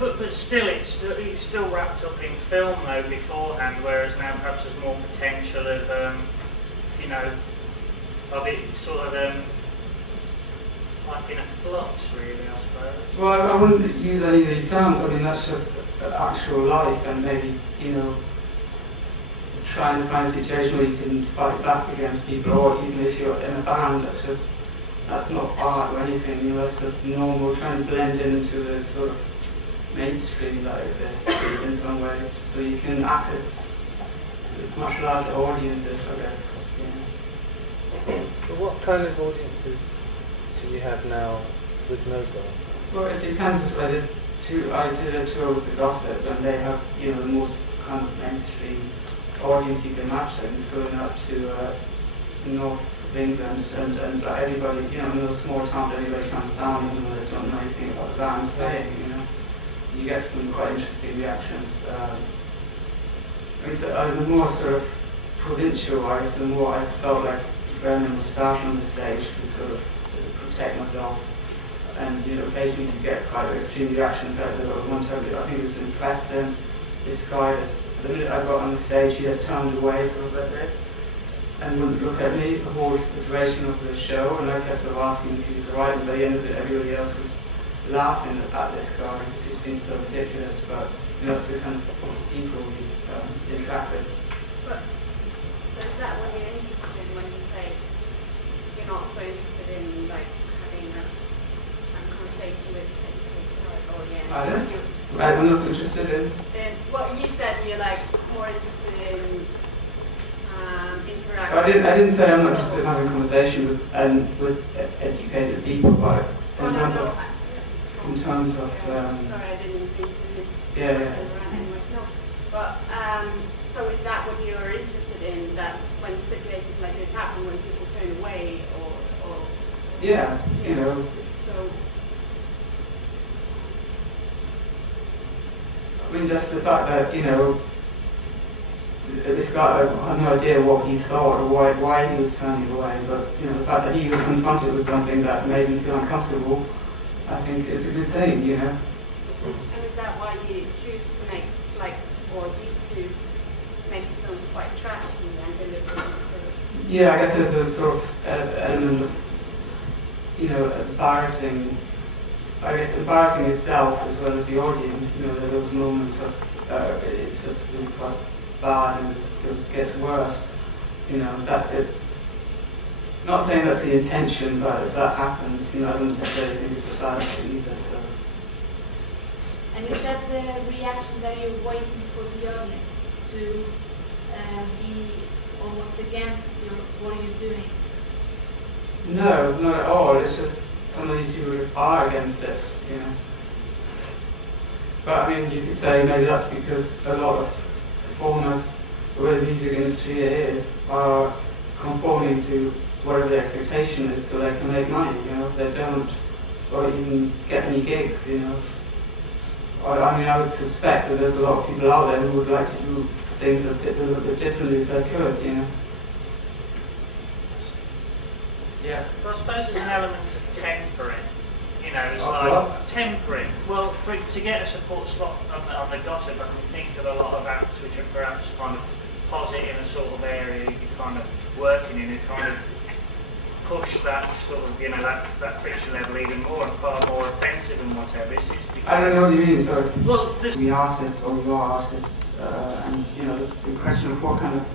But still, it's still wrapped up in film though beforehand, whereas now perhaps there's more potential of you know, of it sort of like in a flux, really, I suppose. Well, I wouldn't use any of these terms. I mean, that's just actual life, and maybe, you know, trying to find a situation where you can fight back against people, or even if you're in a band, that's not art or anything, you know, that's just normal, trying to blend into the sort of mainstream that exists in some way, so you can access much larger audiences, I guess. Yeah. But what kind of audiences do you have now with No Go? Well, it depends. I did a tour with the Gossip, and they have, you know, the most kind of mainstream audience you can imagine, going up to north of England, and like everybody, you know, in those small towns, everybody comes down even though they don't know anything about the bands playing, you know. You get some quite interesting reactions. I mean, so, the more sort of provincial wise, the more I felt like wearing a moustache on the stage to sort of to protect myself. And, you know, occasionally you get quite extreme reactions out there. One time, I think it was in Preston, this guy, the minute I got on the stage, he just turned away sort of like this and wouldn't look at me the whole duration of the show, and I kept sort of asking if he was alright, and by the end of it everybody else was laughing at this guy because he's been so ridiculous, but you know, it's the kind of people we interact with. But, so is that what you're interested in when you say you're not so interested in like having a conversation with educated audience? I don't. I'm not so interested in. What you said, you're like more interested in interacting. I didn't say I'm not interested in having a conversation with educated people, but in terms of sorry, I didn't mean to miss. Yeah. No, but so is that what you're interested in? That when situations like this happen, when people turn away, or yeah, you know. So. I mean, just the fact that, you know, this guy, I have no idea what he thought or why he was turning away, but, you know, the fact that he was confronted with something that made him feel uncomfortable, I think is a good thing, you know. And is that why you choose to make, like, or used to make the films quite trashy and deliberately sort of? Yeah, I guess there's a sort of element of, you know, embarrassing itself as well as the audience. You know, there are those moments of it's just really quite bad and it gets worse. You know, not saying that's the intention, but if that happens, you know, I don't necessarily think it's a bad thing either. So. And is that the reaction that you're waiting for the audience to be almost against what you're doing? No, not at all. It's just some of these people are against it, you know. But I mean, you could say maybe that's because a lot of performers, the way the music industry is, are conforming to whatever the expectation is so they can make money, you know. They don't or even get any gigs, you know. I mean, I would suspect that there's a lot of people out there who would like to do things a little bit differently if they could, you know. Yeah. Well, I suppose there's an element of tempering. You know, it's what? Tempering. Well, to get a support slot on the Gossip, I can think of a lot of acts which are perhaps kind of posit in a sort of area you're kind of working in, and kind of push that sort of, you know, that friction level even more and far more offensive and whatever. I don't know what you mean, sorry. Well, we artists or you are artists, and you know, the question of what kind of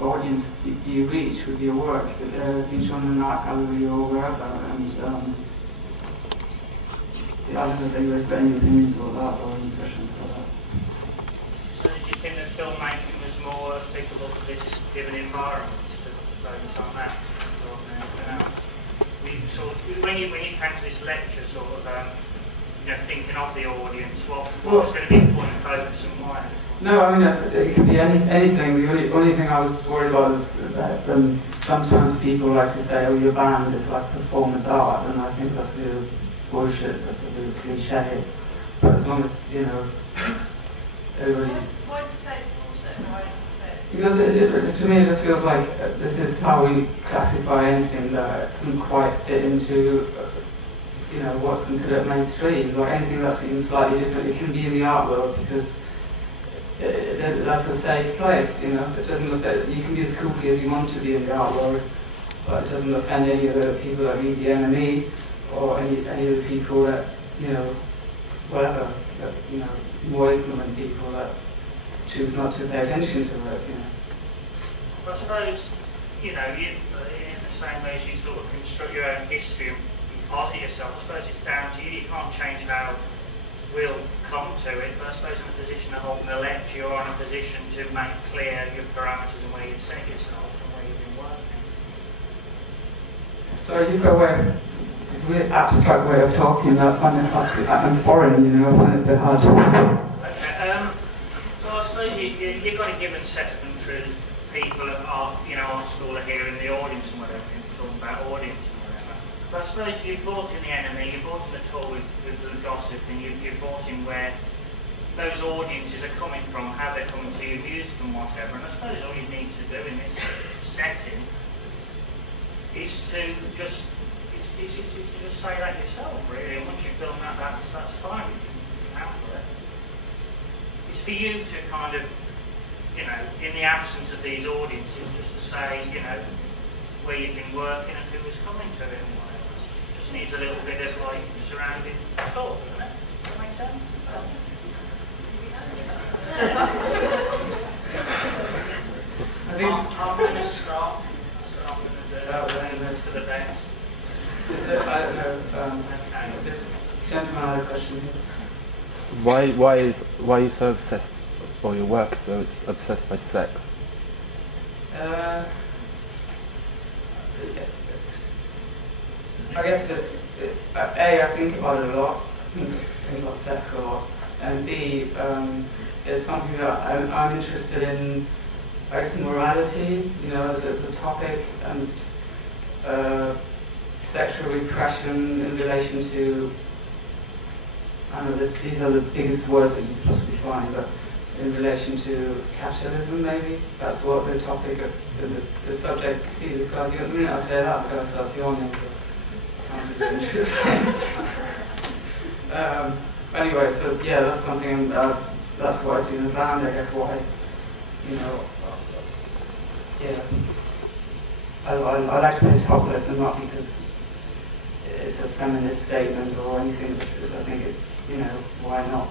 audience do you reach with your work, being shown in an art gallery or wherever, and I don't know if anyone's got any opinions about that or impressions about that. So did you think that filmmaking was more applicable to this given environment, to focus on that rather than anything else? When you came to this lecture, sort of, you know, thinking of the audience, what was going to be the point of focus and why? No, I mean, it could be anything. The only thing I was worried about is that sometimes people like to say, oh, your band is like performance art, and I think that's real bullshit, that's a real cliche. But as long as, you know, everybody's... Why do you say it's bullshit? Why because to me it just feels like this is how we classify anything that doesn't quite fit into you know, what's considered mainstream, or anything that seems slightly different. It can be in the art world because that's a safe place, you know. It doesn't affect, you can be as kooky as you want to be in the art world, but it doesn't offend any of the people that read the NME, or any of the people that, you know, whatever, that, you know, more ignorant people that choose not to pay attention to it, you know. I suppose, you know, in the same way as you sort of construct your own history and posit yourself, I suppose it's down to you. You can't change how we'll come to it, but I suppose in a position of holding a lecture, you're in a position to make clear your parameters and where you'd set yourself and where you've been working. So you've got a way of, a really abstract way of talking that I find it hard to, I'm foreign, you know, I find it a bit hard to. Okay, well I suppose you've got a given set of truths. People at art, you know, art school are here in the audience and whatever, talking about audience and whatever. But I suppose you brought in the enemy, you brought in the tour with the gossip, and you brought in where those audiences are coming from, how they're coming to your music and whatever. And I suppose all you need to do in this setting is to just say that yourself, really. And once you film that, that's fine. You can out for it. It's for you to kind of, you know, in the absence of these audiences, just to say, you know, where you've been working and who was coming to it and whatever. It just needs a little bit of like surrounding talk, doesn't it? Does that make sense? I think I'm going to stop. That's what I'm going to do. That's for the best. Is it, I don't know, this gentleman had a question here. Why are you so obsessed, or your work so obsessed by sex? I guess this, A, I think about it a lot. I think about sex a lot. And B, it's something that I'm interested in, I guess, morality, you know, as a topic, and sexual repression in relation to, I don't know, these are the biggest words that you could possibly find, but in relation to capitalism, maybe. That's what the topic of the subject. See, this guy's, the minute I say that, the guy starts yawning, so it can't be interesting. Anyway, so yeah, that's something, that's what I do in the band, I guess, why, you know, yeah. I like to play topless, and not because it's a feminist statement or anything, just because I think it's, you know, why not?